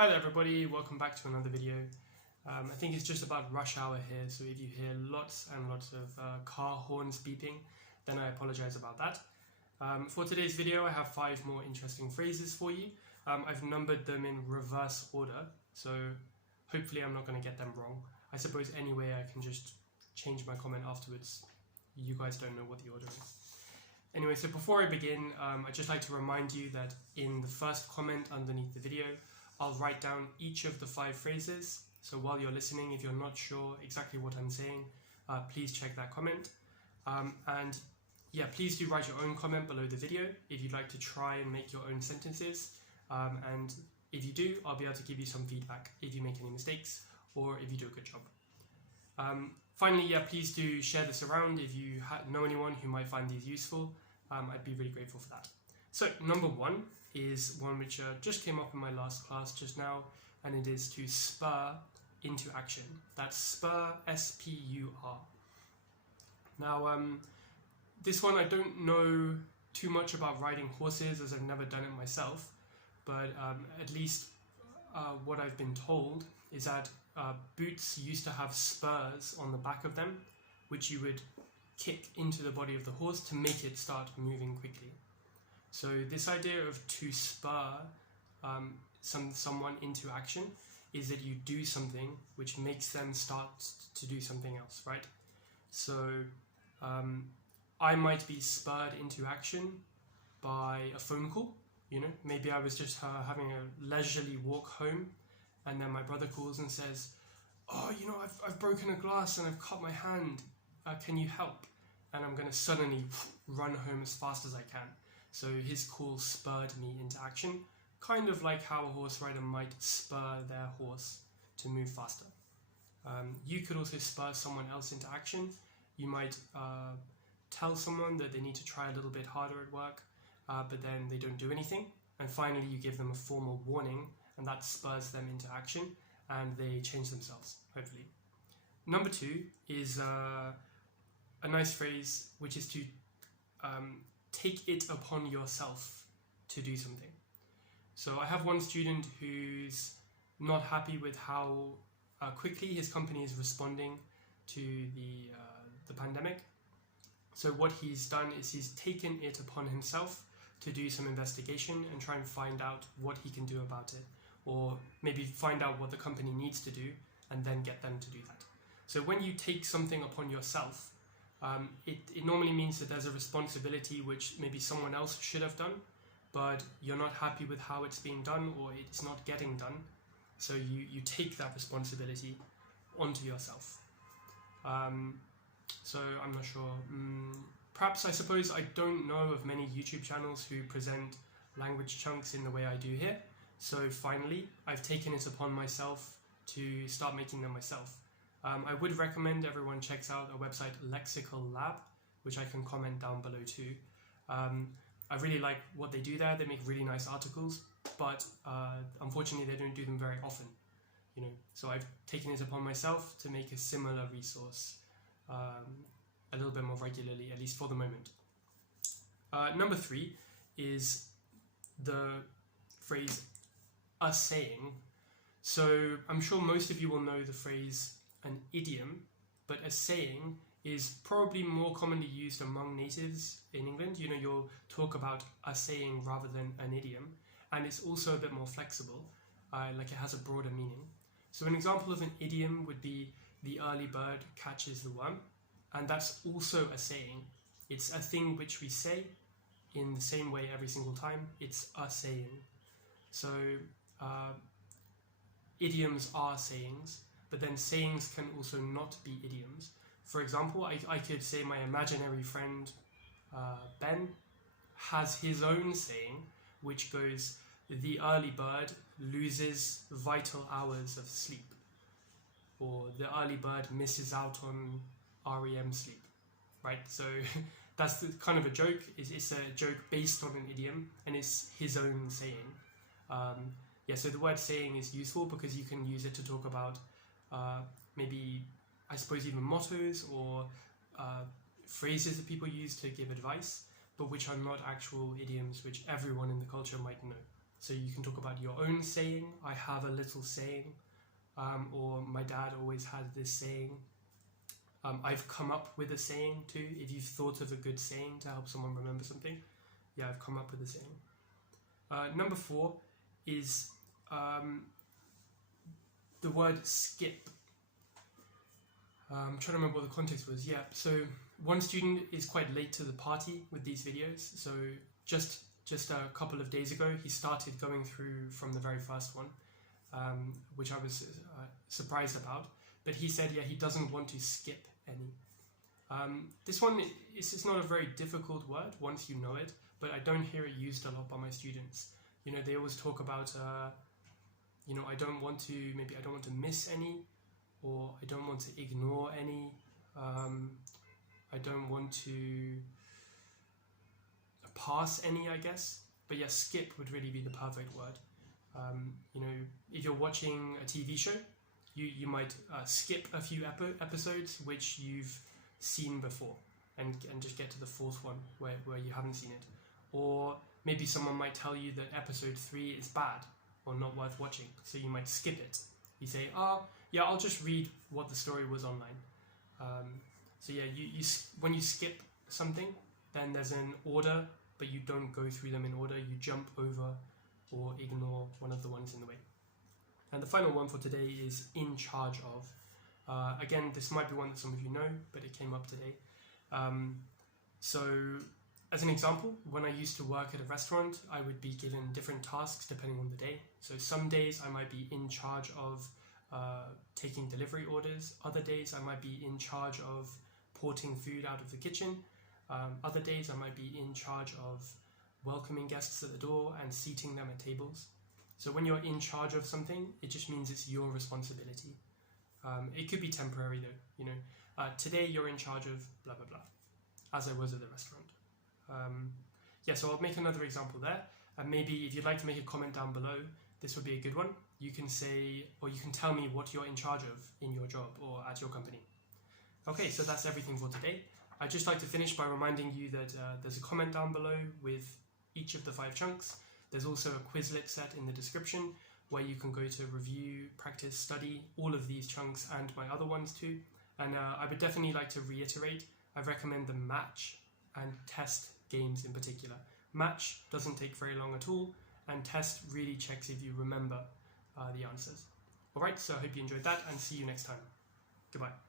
Hi there everybody, welcome back to another video. I think it's just about rush hour here, so if you hear lots and lots of car horns beeping, then I apologize about that. For today's video I have 5 more interesting phrases for you. I've numbered them in reverse order, so hopefully I'm not going to get them wrong. I suppose anyway I can just change my comment afterwards. You guys don't know what the order is. Anyway, so before I begin, I'd just like to remind you that in the first comment underneath the video, I'll write down each of the 5 phrases. So while you're listening, if you're not sure exactly what I'm saying, please check that comment. And yeah, please do write your own comment below the video if you'd like to try and make your own sentences. And if you do, I'll be able to give you some feedback if you make any mistakes or if you do a good job. Finally, yeah, please do share this around if you know anyone who might find these useful. I'd be really grateful for that. So number 1 is one which just came up in my last class just now, and it is to spur into action. That's spur, S-P-U-R. Now, this one I don't know too much about riding horses as I've never done it myself, but at least what I've been told is that boots used to have spurs on the back of them, which you would kick into the body of the horse to make it start moving quickly. So this idea of to spur someone into action is that you do something which makes them start to do something else, right? So I might be spurred into action by a phone call, you know, maybe I was just having a leisurely walk home, and then my brother calls and says, oh, you know, I've broken a glass and I've cut my hand, can you help? And I'm going to suddenly run home as fast as I can. So his call spurred me into action, kind of like how a horse rider might spur their horse to move faster. You could also spur someone else into action. You might tell someone that they need to try a little bit harder at work, but then they don't do anything. And finally you give them a formal warning, and that spurs them into action, and they change themselves, hopefully. Number 2 is a nice phrase, which is to take it upon yourself to do something. So I have one student who's not happy with how quickly his company is responding to the pandemic. So what he's done is he's taken it upon himself to do some investigation and try and find out what he can do about it, or maybe find out what the company needs to do and then get them to do that. So when you take something upon yourself, it normally means that there's a responsibility which maybe someone else should have done, but you're not happy with how it's being done, or it's not getting done. So you take that responsibility onto yourself. So I'm not sure. Perhaps, I suppose, I don't know of many YouTube channels who present language chunks in the way I do here. So finally, I've taken it upon myself to start making them myself. I would recommend everyone checks out a website, Lexical Lab, which I can comment down below too. I really like what they do there. They make really nice articles, but unfortunately they don't do them very often, you know. So I've taken it upon myself to make a similar resource a little bit more regularly, at least for the moment. Number 3 is the phrase a saying. So I'm sure most of you will know the phrase an idiom, but a saying is probably more commonly used among natives in England. You know, you'll talk about a saying rather than an idiom, and it's also a bit more flexible, like it has a broader meaning. So an example of an idiom would be the early bird catches the worm, and that's also a saying. It's a thing which we say in the same way every single time. It's a saying. So idioms are sayings, but then sayings can also not be idioms. For example, I could say my imaginary friend Ben has his own saying, which goes, the early bird loses vital hours of sleep, or the early bird misses out on REM sleep, right? So that's kind of a joke. It's a joke based on an idiom, and it's his own saying. Yeah, so the word saying is useful because you can use it to talk about maybe, I suppose, even mottos or phrases that people use to give advice, but which are not actual idioms which everyone in the culture might know. So you can talk about your own saying, I have a little saying, or my dad always had this saying. I've come up with a saying too. If you've thought of a good saying to help someone remember something, yeah, I've come up with a saying. Number 4 is the word skip. I'm trying to remember what the context was. Yeah, so one student is quite late to the party with these videos. So just a couple of days ago, he started going through from the very first one, which I was surprised about. But he said, yeah, he doesn't want to skip any. This one is not a very difficult word once you know it, but I don't hear it used a lot by my students. You know, they always talk about, you know, I don't want to miss any, or I don't want to ignore any. I don't want to pass any, I guess. But yeah, skip would really be the perfect word. You know, if you're watching a TV show, you might skip a few episodes which you've seen before and just get to the 4th one where you haven't seen it. Or maybe someone might tell you that episode 3 is bad or not worth watching, so you might skip it. You say, yeah, I'll just read what the story was online. So yeah, when you skip something, then there's an order, but you don't go through them in order. You jump over or ignore one of the ones in the way. And the final one for today is in charge of. Again, this might be one that some of you know, but it came up today. So as an example, when I used to work at a restaurant, I would be given different tasks depending on the day. So some days I might be in charge of taking delivery orders. Other days I might be in charge of porting food out of the kitchen. Other days I might be in charge of welcoming guests at the door and seating them at tables. So when you're in charge of something, it just means it's your responsibility. It could be temporary though, you know. Today you're in charge of blah, blah, blah, as I was at the restaurant. Yeah, so I'll make another example there. And maybe if you'd like to make a comment down below, this would be a good one. You can say, or you can tell me what you're in charge of in your job or at your company. Okay, so that's everything for today. I'd just like to finish by reminding you that there's a comment down below with each of the 5 chunks. There's also a Quizlet set in the description where you can go to review, practice, study all of these chunks and my other ones too. And I would definitely like to reiterate, I recommend the match and test games in particular. Match doesn't take very long at all, and test really checks if you remember the answers. Alright, so I hope you enjoyed that and see you next time. Goodbye.